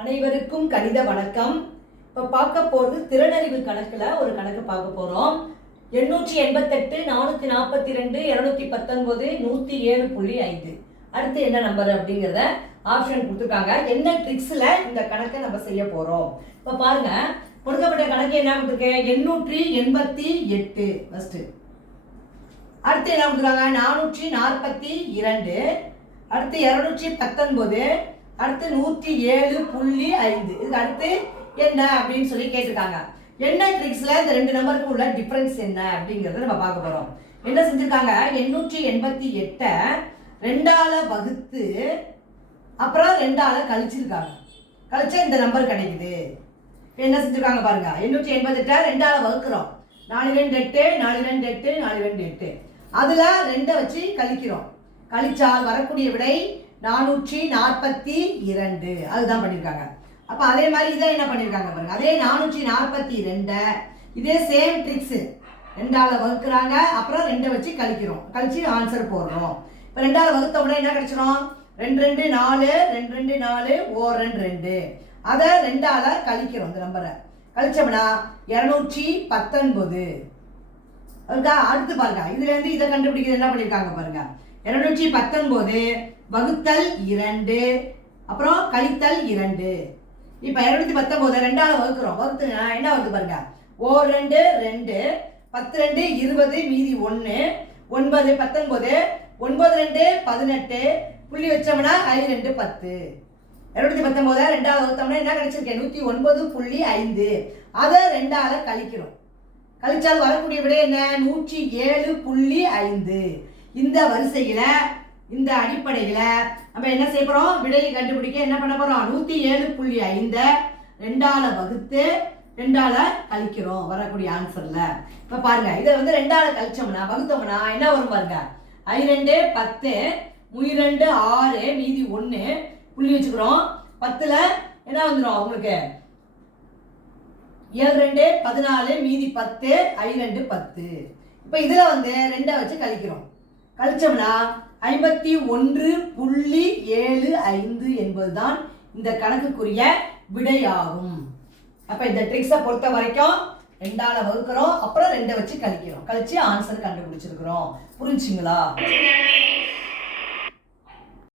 அனைவருக்கும் கணித வணக்கம். இப்போ பார்க்க போகிறது திறனறிவு கணக்கில் ஒரு கணக்கு பார்க்க போகிறோம். 888 442 219 107.5. அடுத்து என்ன நம்பர் அப்படிங்கிறத ஆப்ஷன் கொடுத்துருக்காங்க. என்ன ட்ரிக்ஸில் இந்த கணக்கை நம்ம செய்ய போகிறோம். இப்போ பாருங்க, கொடுக்கப்பட்ட கணக்கு என்ன கொடுத்துருக்கேன், 888 ஃபர்ஸ்ட். அடுத்து என்ன கொடுத்துருக்காங்க, 442, அடுத்து 219, அடுத்து 107.5. இதுக்கு அடுத்து என்ன அப்படின்னு சொல்லி கேட்டிருக்காங்க. என்ன ட்ரிக்ஸ்ல இந்த ரெண்டு நம்பருக்கு உள்ள டிஃபரன்ஸ் என்ன அப்படிங்கறத நம்ம பார்க்க போறோம். என்ன செஞ்சிருக்காங்க, 888 2ஆல வகுத்து அப்புறம் 2ஆல கழிச்சிருக்காங்க. கழிச்சா இந்த நம்பர் கிடைக்குது. என்ன செஞ்சிருக்காங்க பாருங்க, 888 2ஆல வகுக்கிறோம். 4 2 8 4 2 8 4 2 8. அதுல 2 வச்சு கழிக்கிறோம். கழிச்சால் வரக்கூடிய விடை 442. அதுதான் பண்ணியிருக்காங்க. அப்போ அதே மாதிரி இதை என்ன பண்ணியிருக்காங்க பாருங்க, அதே 442 இதே சேம் ட்ரிக்ஸு. 2ஆல வகுக்கிறாங்க, அப்புறம் 2 வச்சு கழிக்கிறோம். கழிச்சு ஆன்சர் போடுறோம். இப்போ 2ஆல வகுத்த உடனே என்ன கிடைச்சிடும், 2 2 4 2 2 4 1 2 2. அதை 2ஆல கழிக்கிறோம். இந்த நம்பரை கழிச்சோம்னா 219. அதுக்கா அடுத்து பாருங்க, இதுல இருந்து இதை கண்டுபிடிக்கிறது என்ன பண்ணியிருக்காங்க பாருங்க, 219 வகுத்தல் 2 அப்புறம் கழித்தல் 2. இப்போ 219 2ஆல வகுக்கிறோம். வகுத்து என்ன வருது பாருங்க, 1 2 2 10 2 20 மீதி 1 9 19 9 2 18 புள்ளி வச்சோம்னா 2 10. 219 2ஆல வகுத்தோம்னா என்ன கிடைச்சிருக்கேன், 109.5. அதை 2ஆல கழிக்கிறோம். கழிச்சால் வரக்கூடிய விட என்ன, 107.5. இந்த வரிசையில இந்த அடிப்படையில நம்ம என்ன செய்ய போறோம், விடையை கண்டுபிடிக்க என்ன பண்ண போறோம், 107.5 2ஆல வகுத்து 2ஆல கழிக்கிறோம் வரக்கூடிய ஆன்சர்ல. இப்ப பாருங்க, இதை வந்து 2ஆல கழிச்சோம்னா வகுத்தோம்னா என்ன வரும் பாருங்க, 2 10 2 6 மீதி 1 புள்ளி வச்சுக்கிறோம். 10ல என்ன வந்துடும் உங்களுக்கு, 7 2 14 மீதி 10 2 10. இப்ப இதுல வந்து 2 வச்சு கழிக்கிறோம். கழிச்சோம்னா 51.75 என்பதுதான் இந்த கணக்குக்குரிய விடையாகும். அப்ப இந்த ட்ரிக்ஸை பொறுத்த வரைக்கும் 2ஆல வகுக்கிறோம், அப்புறம் 2 வச்சு கழிக்கிறோம். கழிச்சு ஆன்சர் கண்டுபிடிச்சிருக்கிறோம். புரிஞ்சுங்களா?